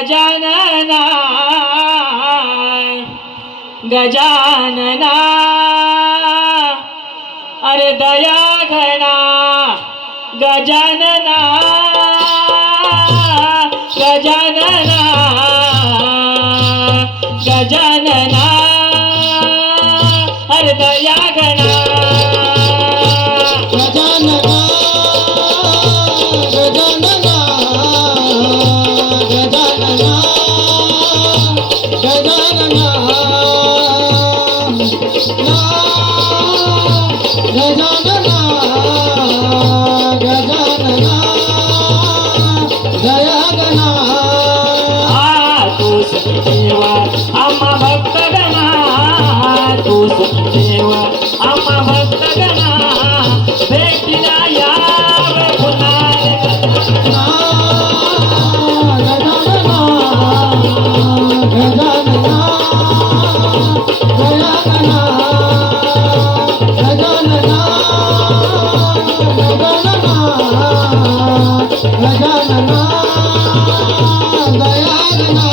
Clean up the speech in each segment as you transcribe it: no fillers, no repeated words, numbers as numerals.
गजानना गजानना अरे दया घना गजानना गजानना गजानना अरे दया घना गजानना गजानना गजानना गजानना गजानना गजानना दयागना तू देवा आम्हा भक्तगणा तू देवा आम्हा भक्तगणा भेटीला यावे पुन्हा गजानना गजानना दयागना गजानना गजानना गजानना दयागना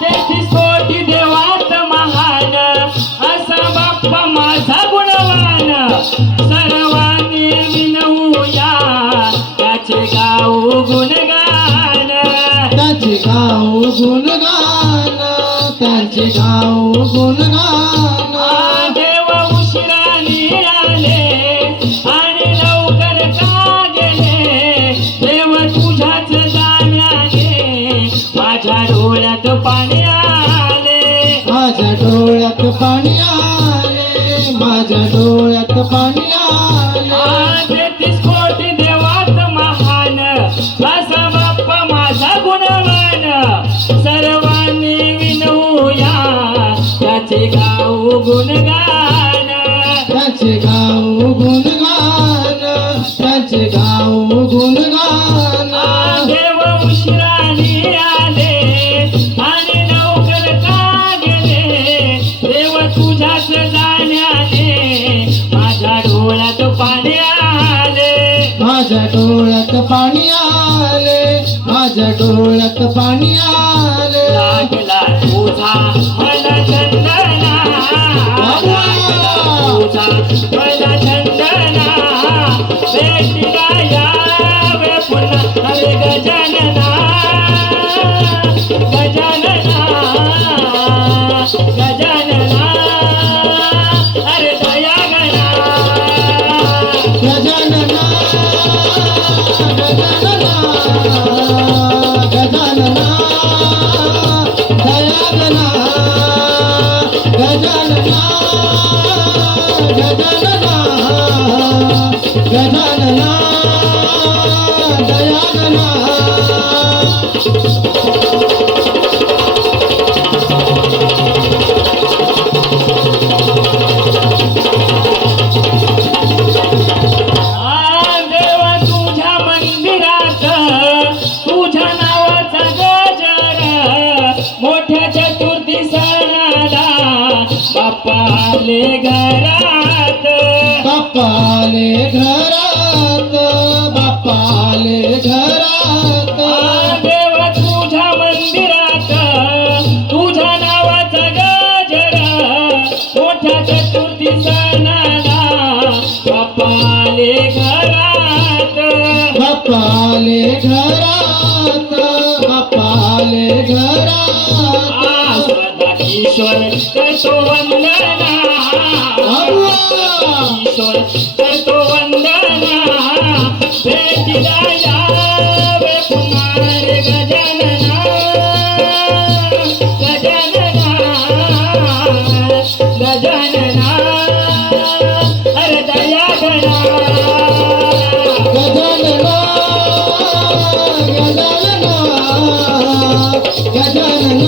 तेहतीस कोटी देवात महान असा बाप्पा माझा गुणवान सर्वांनी विनवूया त्याचे गाऊ गुणगान त्याचे गाव गुणगान त्याचे गाव गुणगान देव उशिराने आले आणि लवकर का गेले देव तुझ्याच जाण्याने माझ्या डोळ्यात पाणी आले माझ्या डोळ्यात पाणी आले माझ्या डोळ्यात पाणी आले तेहतीस कोटी देवात महान असा बाप्पा माझा गुणवान सर्वांनी विनवूया त्याचे गाऊ गुणगान त्याचे गाव गुणगान त्याचे गाव गुणगान देव उशिराने आले आणि लवकर का गेले देव तुझ्याच जाण्याने माझ्या डोळ्यात पाणी आले माझ्या डोळ्यात पाणी आले माझ्या डोळ्यात पाणी आले लागला तुझा मन चंदना लागला तुझा मन चंदना भेटीला यावे पुन्हा अरे गजानना गजानना गजानना अरे दया गणा गजानना गजानना गजानना दयागना गजानना गजानना गजानना दयागना देवा तुझ्या मंदिरात तुझ्या नावाचा गजर मोठ्या चतुर्थी सणाला बाप्पा आले घरात बाप्पाले घरात बाप्पाले घरात देवा तुझ्या मंदिरात तुझ्या नावाचा गजर मोठ्या चतुर्थी सणाला बाप्पा आले घरात बाप्पाले घरात बाप्पाले घरात ईश्वर करतो वंदना ईश्वर करतो वंदना भेटीला यावे पुन्हा रे गजानना गजानना गजानना अरे दया गणा गजानना गजानना गजानना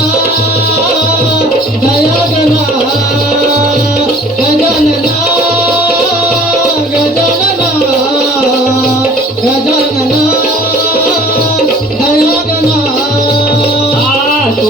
दयागना गजानना गजानना गजानना दयागना तू